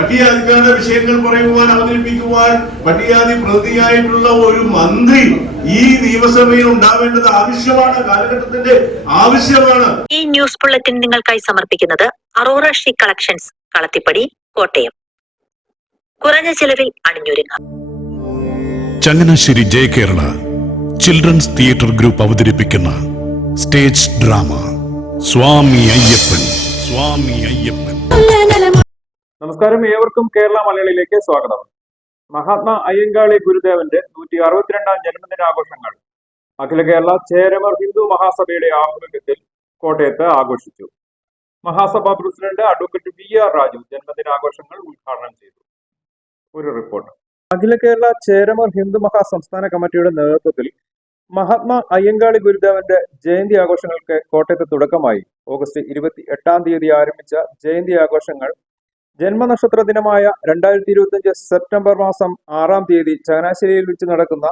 പട്ടികജാതിക്കാരുടെ വിഷയങ്ങൾ പറയുവാൻ, അവതരിപ്പിക്കുവാൻ പട്ടികജാതി പ്രതിയായിട്ടുള്ള ഒരു മന്ത്രി ഈ നിയമസഭയിൽ ഉണ്ടാവേണ്ടത് ആവശ്യമാണ്, കാലഘട്ടത്തിന്റെ ആവശ്യമാണ്. ഈ ന്യൂസ് ബുള്ളറ്റിൻ നിങ്ങൾക്കായി സമർപ്പിക്കുന്നത് Aurora she collections, Kalathippady, Kottayam. കുറഞ്ഞ ചെലവിൽ അണിഞ്ഞൊരുങ്ങാം. Changanassery Jaya Kerala children's theatre group അവതരിപ്പിക്കുന്ന സ്റ്റേജ് ഡ്രാമ സ്വാമി അയ്യപ്പൻ. സ്വാമി അയ്യപ്പൻ. നമസ്കാരം, ഏവർക്കും കേരള മലയാളിയിലേക്ക് സ്വാഗതം. മഹാത്മാ അയ്യങ്കാളി ഗുരുദേവന്റെ 162ാം ജന്മദിനാഘോഷങ്ങൾ അഖില കേരള ചേരമർ ഹിന്ദു മഹാസഭയുടെ ആഭിമുഖ്യത്തിൽ കോട്ടയത്ത് ആഘോഷിച്ചു. മഹാസഭാ പ്രസിഡന്റ് അഡ്വക്കേറ്റ് VR രാജു ജന്മദിനാഘോഷങ്ങൾ ഉദ്ഘാടനം ചെയ്തു. ഒരു റിപ്പോർട്ട്. അഖില കേരള ചേരമർ ഹിന്ദു മഹാസംസ്ഥാന കമ്മിറ്റിയുടെ നേതൃത്വത്തിൽ മഹാത്മാ അയ്യങ്കാളി ഗുരുദേവന്റെ ജയന്തി ആഘോഷങ്ങൾക്ക് കോട്ടയത്ത് തുടക്കമായി. ഓഗസ്റ്റ് 28-ാം തീയതി ആരംഭിച്ച ജയന്തി ആഘോഷങ്ങൾ ജന്മനക്ഷത്ര ദിനമായ 2025 സെപ്റ്റംബർ മാസം 6-ാം തീയതി ചങ്ങനാശ്ശേരിയിൽ വെച്ച് നടക്കുന്ന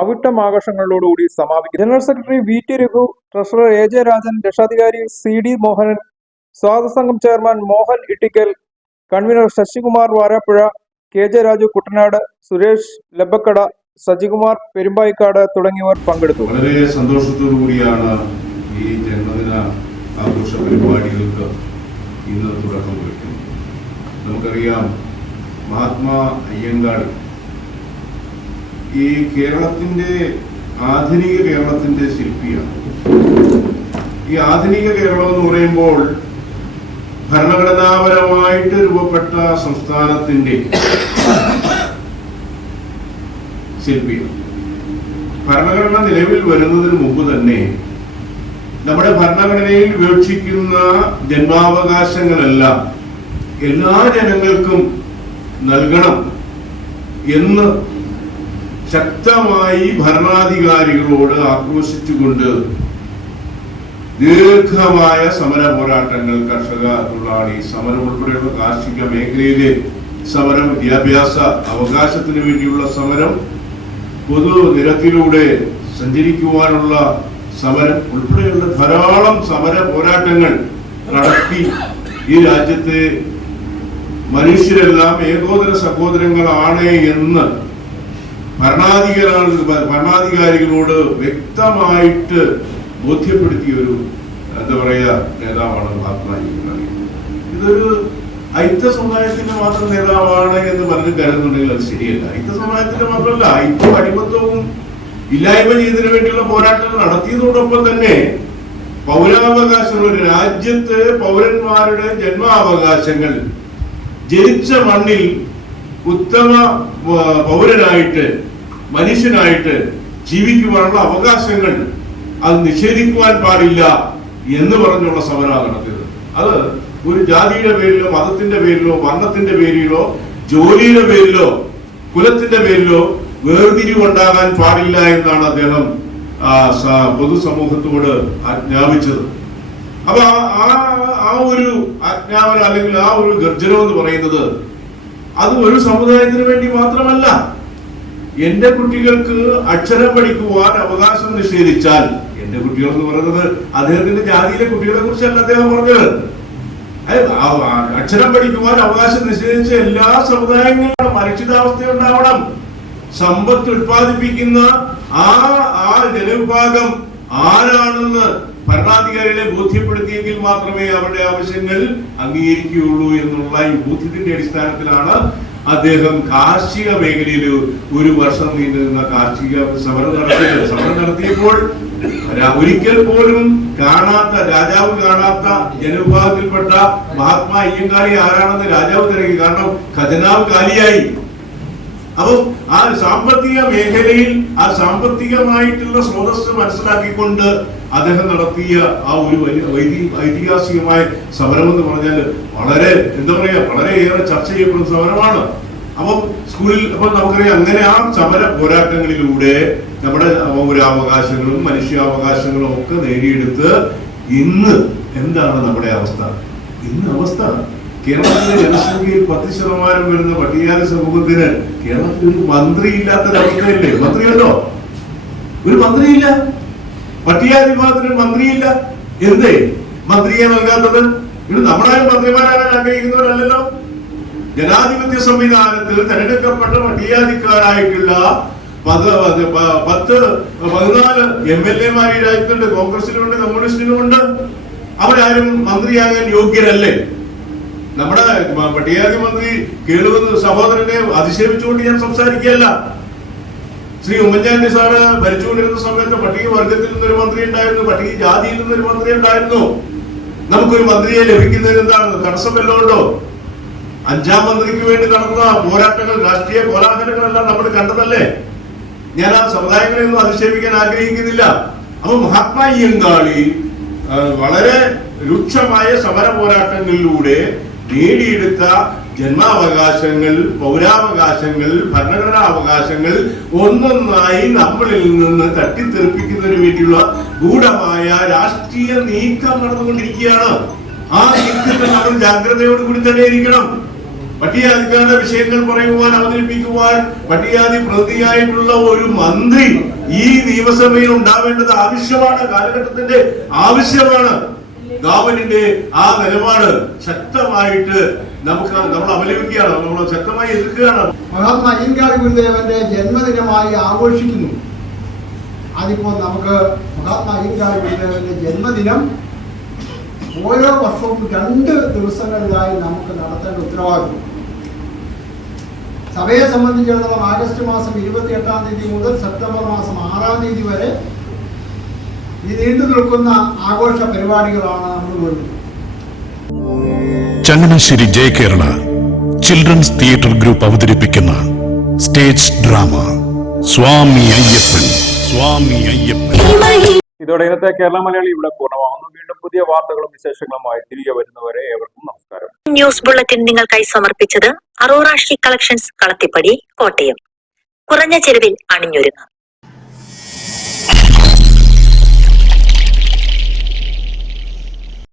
അവിട്ടം ആഘോഷങ്ങളോടുകൂടി സമാപിക്കും. General secretary VT Raghu, treasurer AJ Rajan, രക്ഷാധികാരി CD മോഹനൻ, സ്വാഗത സംഘം chairman Mohan Ittikkal, convener Sasikumar Varappuzha, KJ Raju Kuttanad, Suresh Labakkada, Sajikumar Perumbaikad തുടങ്ങിയവർ പങ്കെടുത്തു. വളരെ സന്തോഷത്തോടു കൂടിയാണ് ഈ ജന്മദിന ആഘോഷ പരിപാടികൾക്ക് ഇന്ന് തുടക്കം കുറിക്കുന്നത്. നമുക്കറിയാം, മഹാത്മാ അയ്യങ്കാളി ഈ കേരളത്തിന്റെ ആധുനിക കേരളത്തിന്റെ ശില്പിയാണ്. ഈ ആധുനിക കേരളം എന്ന് പറയുമ്പോൾ ഭരണഘടനാപരമായിട്ട് രൂപപ്പെട്ട സംസ്ഥാനത്തിന്റെ ശില്പിയാണ്. ഭരണഘടന നിലവിൽ വരുന്നതിന് മുമ്പ് തന്നെ നമ്മുടെ ഭരണഘടനയിൽ വിവക്ഷിക്കുന്ന ജന്മാവകാശങ്ങളെല്ലാം എല്ലാ ജനങ്ങൾക്കും നൽകണം എന്ന് ശക്തമായി ഭരണാധികാരികളോട് ആക്രോശിച്ചുകൊണ്ട് ദീർഘമായ സമര പോരാട്ടങ്ങൾ, കർഷക തൊഴിലാളി സമരം ഉൾപ്പെടെയുള്ള കാർഷിക മേഖലയിലെ സമരം, വിദ്യാഭ്യാസ അവകാശത്തിന് വേണ്ടിയുള്ള സമരം, പൊതുനിരത്തിലൂടെ സഞ്ചരിക്കുവാനുള്ള സമരം ഉൾപ്പെടെയുള്ള ധാരാളം സമര പോരാട്ടങ്ങൾ നടത്തി ഈ രാജ്യത്തെ മനുഷ്യരെല്ലാം ഏകോദര സഹോദരങ്ങളാണ് എന്ന് ഭരണാധികാരികളോട് വ്യക്തമായിട്ട് ബോധ്യപ്പെടുത്തിയ ഒരു നേതാവാണ് മഹാത്മാ അയ്യങ്കാളി. ഇതൊരു ഐക്യ സമുദായത്തിന്റെ മാത്രം നേതാവാണ് എന്ന് പറഞ്ഞ് കരുതുന്നുണ്ടെങ്കിൽ അത് ശരിയല്ല. ഐക്യ സമുദായത്തിന്റെ മാത്രമല്ല, ഐക്യ അടിമത്വവും ഇല്ലായ്മ ചെയ്തതിനു വേണ്ടിയുള്ള പോരാട്ടങ്ങൾ നടത്തിയതോടൊപ്പം തന്നെ പൗരാവകാശങ്ങൾ, ഒരു രാജ്യത്ത് പൗരന്മാരുടെ ജന്മാവകാശങ്ങൾ, ജനിച്ച മണ്ണിൽ ഉത്തമ പൗരനായിട്ട് മനുഷ്യനായിട്ട് ജീവിക്കുവാനുള്ള അവകാശങ്ങൾ അത് നിഷേധിക്കുവാൻ പാടില്ല എന്ന് പറഞ്ഞുള്ള സമരമാണ് നടത്തിയത്. അത് ഒരു ജാതിയുടെ പേരിലോ മതത്തിന്റെ പേരിലോ വർണ്ണത്തിന്റെ പേരിലോ ജോലിയുടെ പേരിലോ കുലത്തിന്റെ പേരിലോ വേർതിരിവുണ്ടാകാൻ പാടില്ല എന്നാണ് അദ്ദേഹം പൊതുസമൂഹത്തോട് ആജ്ഞാപിച്ചത്. അപ്പൊ ആ ഒരു ആജ്ഞാപനം അല്ലെങ്കിൽ ആ ഒരു ഗർജനം എന്ന് പറയുന്നത് അത് ഒരു സമുദായത്തിന് വേണ്ടി മാത്രമല്ല. എന്റെ കുട്ടികൾക്ക് അക്ഷരം പഠിക്കുവാൻ അവകാശം നിഷേധിച്ചാൽ, എന്റെ കുട്ടികൾ എന്ന് പറയുന്നത് അദ്ദേഹത്തിന്റെ ജാതിയിലെ കുട്ടികളെ കുറിച്ചല്ല അദ്ദേഹം പറഞ്ഞത്, അക്ഷരം പഠിക്കുവാൻ അവകാശം നിഷേധിച്ച എല്ലാ സമുദായങ്ങളും അരക്ഷിതാവസ്ഥ ഉണ്ടാവണം. സമ്പത്ത് ഉത്പാദിപ്പിക്കുന്ന ആ ജനവിഭാഗം ആരാണെന്ന് ഭരണാധികാരികളെ ബോധ്യപ്പെടുത്തിയെങ്കിൽ മാത്രമേ അവരുടെ ആവശ്യങ്ങൾ അംഗീകരിക്കുകയുള്ളൂ എന്നുള്ള ഈ ബോധ്യത്തിന്റെ അടിസ്ഥാനത്തിലാണ് അദ്ദേഹം കാർഷിക മേഖലയിൽ 1 വർഷം നീണ്ടുനിന്ന കാർഷിക സമരം നടത്തിയപ്പോൾ ഒരിക്കൽ പോലും രാജാവ് കാണാത്ത ജനവിഭാഗത്തിൽപ്പെട്ട മഹാത്മാ അയ്യങ്കാളി ആരാണെന്ന് രാജാവ് തിരക്കി. കാരണം ഖജനാവ് കാലിയായി. അപ്പം ആ സാമ്പത്തിക മേഖലയിൽ ആ സാമ്പത്തികമായിട്ടുള്ള സ്രോതസ് മനസ്സിലാക്കിക്കൊണ്ട് അദ്ദേഹം നടത്തിയ ആ ഒരു ഐതിഹാസികമായ സമരം എന്ന് പറഞ്ഞാൽ വളരെയേറെ ചർച്ച ചെയ്യപ്പെടുന്ന സമരമാണ്. അപ്പം നമുക്കറിയാം, അങ്ങനെ ആ സമര പോരാട്ടങ്ങളിലൂടെ നമ്മുടെ പൗരാവകാശങ്ങളും മനുഷ്യാവകാശങ്ങളും ഒക്കെ നേടിയെടുത്ത് ഇന്ന് എന്താണ് നമ്മുടെ അവസ്ഥ? അവസ്ഥ കേരളത്തിലെ ജനസംഖ്യയിൽ 10% വരുന്ന പട്ടികജാതി സമൂഹത്തിന് കേരളത്തിൽ ഒരു മന്ത്രി ഇല്ലാത്തൊരവസ്ഥയല്ലേ? മന്ത്രിയുണ്ടോ? ഒരു മന്ത്രിയില്ല. പട്ടികജാതി വിഭാഗത്തിന് മന്ത്രിയില്ല. എന്തേ മന്ത്രിയെ നൽകാത്തത്? ഇത് നമ്മളാരും മന്ത്രിമാരാകാൻ ആഗ്രഹിക്കുന്നവരല്ലല്ലോ. ജനാധിപത്യ സംവിധാനത്തിൽ തെരഞ്ഞെടുക്കപ്പെട്ട പട്ടികജാതിക്കാരായിട്ടുള്ള 14 MLA-മാർ ഈ രാജ്യത്തുണ്ട്. കോൺഗ്രസിനുമുണ്ട്, കമ്മ്യൂണിസ്റ്റിനുമുണ്ട്. അവരാരും മന്ത്രിയാകാൻ യോഗ്യരല്ലേ? നമ്മുടെ പട്ടികജാതി മന്ത്രി കേളുവെന്ന് സഹോദരനെ അധിക്ഷേപിച്ചുകൊണ്ട് ഞാൻ സംസാരിക്കുകയല്ല. ശ്രീ ഉമ്മൻചാണ്ടി സാറ് ഭരിച്ചുകൊണ്ടിരുന്ന സമയത്ത് പട്ടിക വർഗത്തിൽ നിന്നൊരു മന്ത്രി ഉണ്ടായിരുന്നു, പട്ടിക ജാതിയിൽ നിന്നൊരു മന്ത്രി ഉണ്ടായിരുന്നു. നമുക്കൊരു മന്ത്രിയെ ലഭിക്കുന്നതിന് എന്താണ് തടസ്സമല്ലോ ഉണ്ടോ? 5-ാം മന്ത്രിക്ക് വേണ്ടി നടന്ന പോരാട്ടങ്ങൾ, രാഷ്ട്രീയ കോലാഹലങ്ങളെല്ലാം നമ്മൾ കണ്ടതല്ലേ? ഞാൻ ആ സമുദായങ്ങളെയൊന്നും അധിക്ഷേപിക്കാൻ ആഗ്രഹിക്കുന്നില്ല. അപ്പൊ മഹാത്മാ അയ്യങ്കാളി വളരെ രൂക്ഷമായ സമര പോരാട്ടങ്ങളിലൂടെ നേടിയെടുത്ത ജന്മാവകാശങ്ങൾ, പൗരാവകാശങ്ങൾ, ഭരണഘടനാ അവകാശങ്ങൾ ഒന്നൊന്നായി നമ്മളിൽ നിന്ന് തട്ടിത്തെറിപ്പിക്കുന്നതിന് വേണ്ടിയുള്ള ഗൂഢമായ രാഷ്ട്രീയ നീക്കം നടന്നുകൊണ്ടിരിക്കുകയാണ്. ആ നീക്കത്തിൽ നമ്മൾ ജാഗ്രതയോടുകൂടി തന്നെ ഇരിക്കണം. പട്ടികജാതിക്കാരുടെ വിഷയങ്ങൾ പറയുവാൻ, അവതരിപ്പിക്കുവാൻ പട്ടികജാതി പ്രതിയായിട്ടുള്ള ഒരു മന്ത്രി ഈ നിയമസഭയിൽ ഉണ്ടാവേണ്ടത് ആവശ്യമാണ്, കാലഘട്ടത്തിന്റെ ആവശ്യമാണ്. ഗവൺമെന്റിന്റെ ആ നിലപാട് ശക്തമായിട്ട് നമ്മൾ അപലപിക്കുകയാണ്, നമ്മൾ ശക്തമായി എതിർക്കുകയാണ്. മഹാത്മാ അയ്യങ്കാളി ഗുരുദേവന്റെ ജന്മദിനമായി ആഘോഷിക്കുന്നു. അതിപ്പോ നമുക്ക് മഹാത്മാ അയ്യങ്കാളി ഗുരുദേവന്റെ ജന്മദിനം ഓരോ വർഷവും 2 ദിവസങ്ങളിലായി നമുക്ക് നടത്തേണ്ട ഉത്തരവാദിത്വം. സഭയെ സംബന്ധിച്ചിടത്തോളം ആഗസ്റ്റ് മാസം 28-ാം തീയതി മുതൽ സെപ്റ്റംബർ മാസം 6-ാം തീയതി വരെ ഈ നീണ്ടു നിൽക്കുന്ന ആഘോഷ പരിപാടികളാണ് നമ്മൾ വരുന്നത്. Changanassery Jayakerala children's theatre group അവതരിപ്പിക്കുന്ന സ്റ്റേജ് ഡ്രാമ സ്വാമി അയ്യപ്പൻ. സ്വാമി അയ്യപ്പൻ. ഇതോടെ ഇന്നത്തെ കേരള മലയാളി ഇവിടെ പൂർണ്ണമാകുന്നു. വീണ്ടും പുതിയ വാർത്തകളും വിശേഷങ്ങളുമായി തിരികെ വരുന്നവരെ ഏവർക്കും നമസ്കാരം. ന്യൂസ് ബുള്ളറ്റിൻ നിങ്ങൾക്കായി സമർപ്പിച്ചത് അറോറ ഷീ കളക്ഷൻസ് കളത്തിപ്പടി, കോട്ടയം. കുറഞ്ഞ ചെലവിൽ അണിഞ്ഞൊരുങ്ങാം.